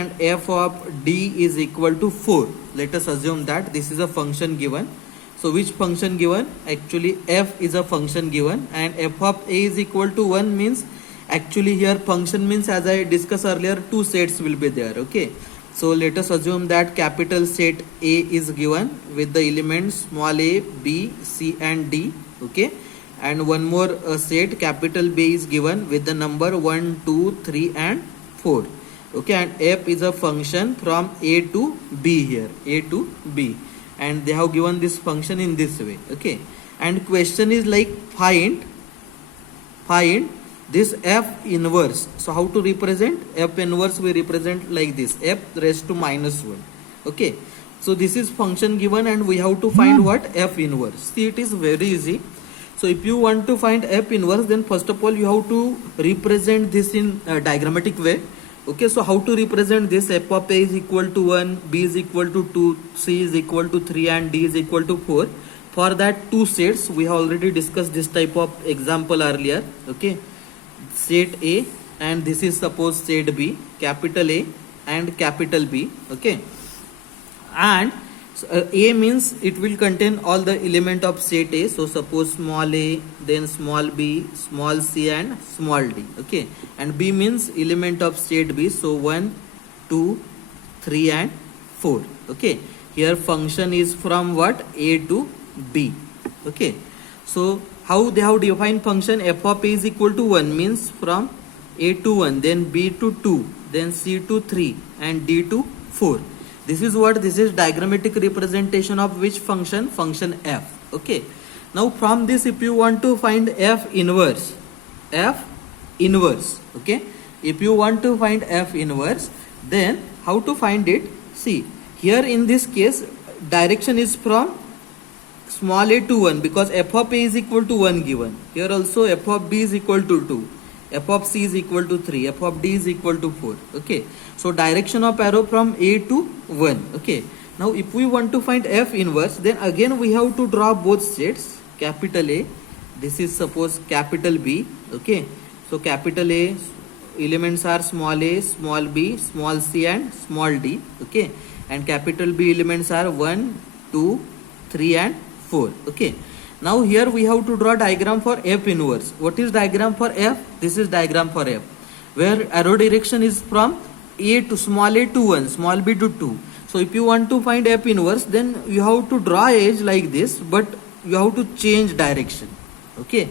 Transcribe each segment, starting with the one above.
and f of d is equal to 4. Let us assume that this is a function given. So which function given? Actually f is a function given, and f of a is equal to 1 means actually here function means, as I discussed earlier, two sets will be there. Okay, so let us assume that capital set A is given with the elements small a, b, c and d. Okay, and one more set capital B is given with the number 1, 2, 3 and 4. Okay, and f is a function from a to b here, a to b, and they have given this function in this way. Okay, and question is like find this f inverse. So how to represent f inverse? We represent like this, f raised to minus 1. Okay, so this is function given and we have to find what? F inverse. See, it is very easy. So if you want to find f inverse, then first of all you have to represent this in a diagrammatic way. Okay, so how to represent this? F of a is equal to 1, b is equal to 2, c is equal to 3 and d is equal to 4. For that two sets, we have already discussed this type of example earlier. Okay, set A and this is suppose set B, capital A and capital B. Okay, and A means it will contain all the element of set A. So suppose small a, then small b, small c and small d. Okay, and B means element of set B. So 1, 2, 3 and 4. Okay, here function is from what? A to B. Okay, so how they have defined function? F of A is equal to 1 means from A to 1, then B to 2, then C to 3 and D to 4. This is what? This is diagrammatic representation of which function? Function f. Okay, now from this if you want to find f inverse, okay, if you want to find f inverse, then how to find it? See, here in this case direction is from small a to 1 because f of a is equal to 1 given. Here also f of b is equal to 2, f of c is equal to 3, f of d is equal to 4. Okay, so direction of arrow from a to 1. Okay, now if we want to find f inverse, then again we have to draw both sets. Capital A, this is suppose capital B. Okay, so capital A elements are small a, small b, small c and small d. Okay, and capital B elements are 1, 2, 3 and 4. Okay, now here we have to draw diagram for f inverse. What is diagram for f? This is diagram for f, where arrow direction is from a to small a to 1, small b to 2. So if you want to find f inverse, then you have to draw edge like this, but you have to change direction. Okay,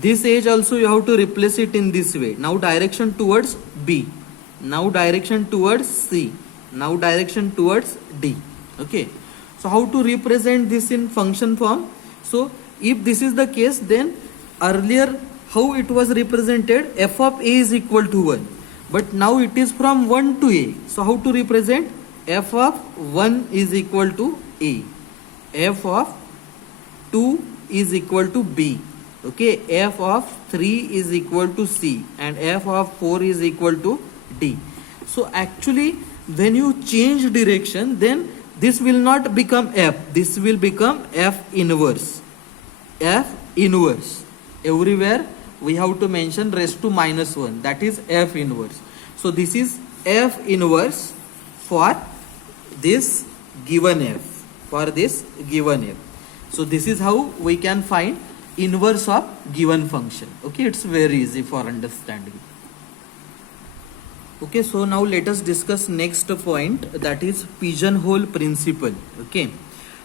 this edge also you have to replace it in this way. Now direction towards b, now direction towards c, now direction towards d. Okay, so how to represent this in function form? So if this is the case, then earlier how it was represented? F of a is equal to 1, but now it is from 1 to a. So how to represent? F of 1 is equal to a, f of 2 is equal to b. Okay, f of 3 is equal to c and f of 4 is equal to d. So actually when you change direction, then this will not become f, this will become f inverse. F inverse, everywhere we have to mention raised to minus 1, that is f inverse. So this is f inverse for this given f, for this given f. So this is how we can find inverse of given function. Okay, it's very easy for understanding. Okay, so now let us discuss next point, that is pigeonhole principle. Okay,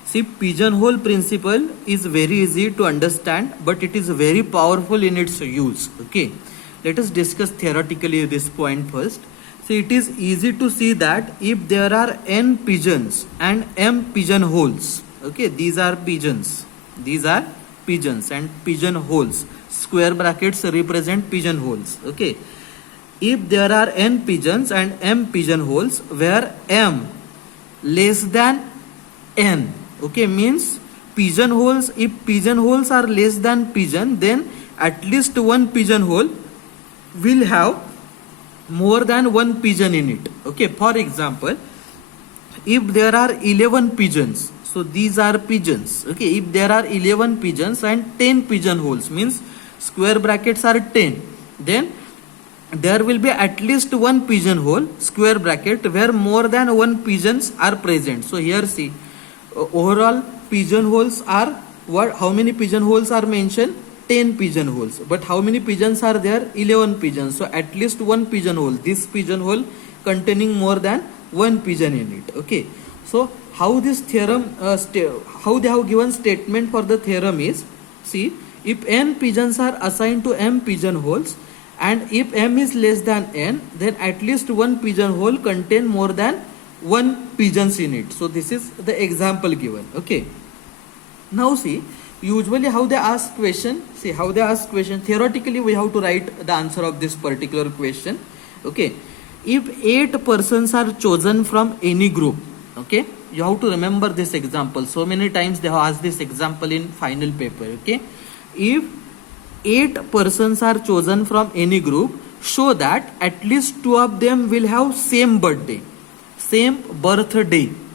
see, pigeonhole principle is very easy to understand, but it is very powerful in its use. Okay, let us discuss theoretically this point first. See, it is easy to see that if there are n pigeons and m pigeonholes, okay, these are pigeons and pigeonholes, square brackets represent pigeonholes. Okay, if there are n pigeons and m pigeonholes where m less than n, okay, means pigeonholes, if pigeonholes are less than pigeon, then at least one pigeonhole will have more than one pigeon in it. Okay, for example, if there are 11 pigeons, so these are pigeons. Okay, if there are 11 pigeons and 10 pigeonholes, means square brackets are 10, then there will be at least one pigeonhole square bracket where more than one pigeons are present. So here see, overall pigeonholes are what? How many pigeonholes are mentioned? 10 pigeonholes. But how many pigeons are there? 11 pigeons. So at least one pigeonhole. This pigeonhole containing more than one pigeon in it. Okay. So how this theorem, how they have given statement for the theorem is, see, if n pigeons are assigned to m pigeonholes, and if m is less than n, then at least one pigeonhole contain more than one pigeons in it. So this is the example given. Okay. Now see, usually how they ask question, see how they ask question, theoretically we have to write the answer of this particular question. Okay. If 8 persons are chosen from any group, okay, you have to remember this example. So many times they have asked this example in final paper. Okay. If 8 persons are chosen from any group, show that at least 2 of them will have same birthday.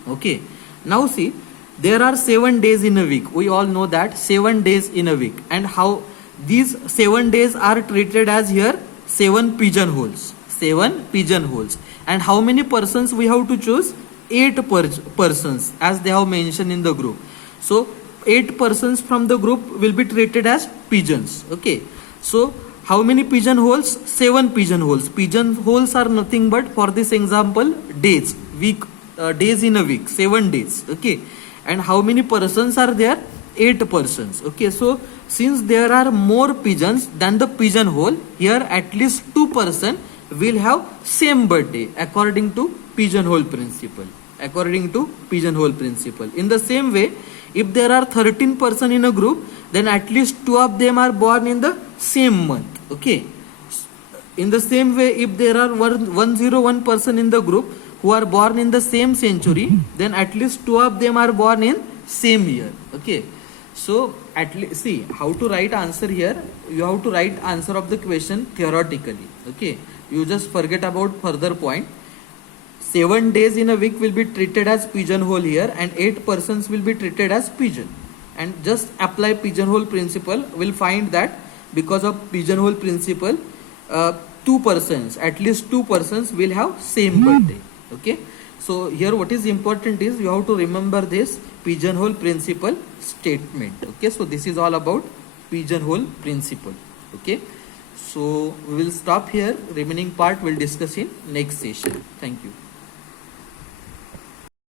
Okay. Now see, there are 7 days in a week. We all know that 7 days in a week. And how these 7 days are treated as here 7 pigeonholes. 7 pigeonholes. And how many persons we have to choose? 8 persons as they have mentioned in the group. So 8 persons from the group will be treated as pigeons. Okay. So how many pigeonholes? 7 pigeonholes. Pigeonholes are nothing but, for this example, days. Days in a week. 7 days. Okay. And how many persons are there? 8 persons. Okay. So since there are more pigeons than the pigeonhole, here at least 2 persons will have same birthday according to pigeonhole principle. According to pigeonhole principle. In the same way, if there are 13 persons in a group, then at least 2 of them are born in the same month. Okay. In the same way, if there are 101 person in the group who are born in the same century, then at least 2 of them are born in same year. Okay. So at least see how to write answer here. You have to write answer of the question theoretically. Okay. You just forget about further point. 7 days in a week will be treated as pigeonhole here, and 8 persons will be treated as pigeon. And just apply pigeonhole principle, will find that because of pigeonhole principle, 2 persons, at least 2 persons will have same birthday. Okay. So here what is important is you have to remember this pigeonhole principle statement. Okay. So this is all about pigeonhole principle. Okay. So we will stop here. Remaining part we'll discuss in next session. Thank you.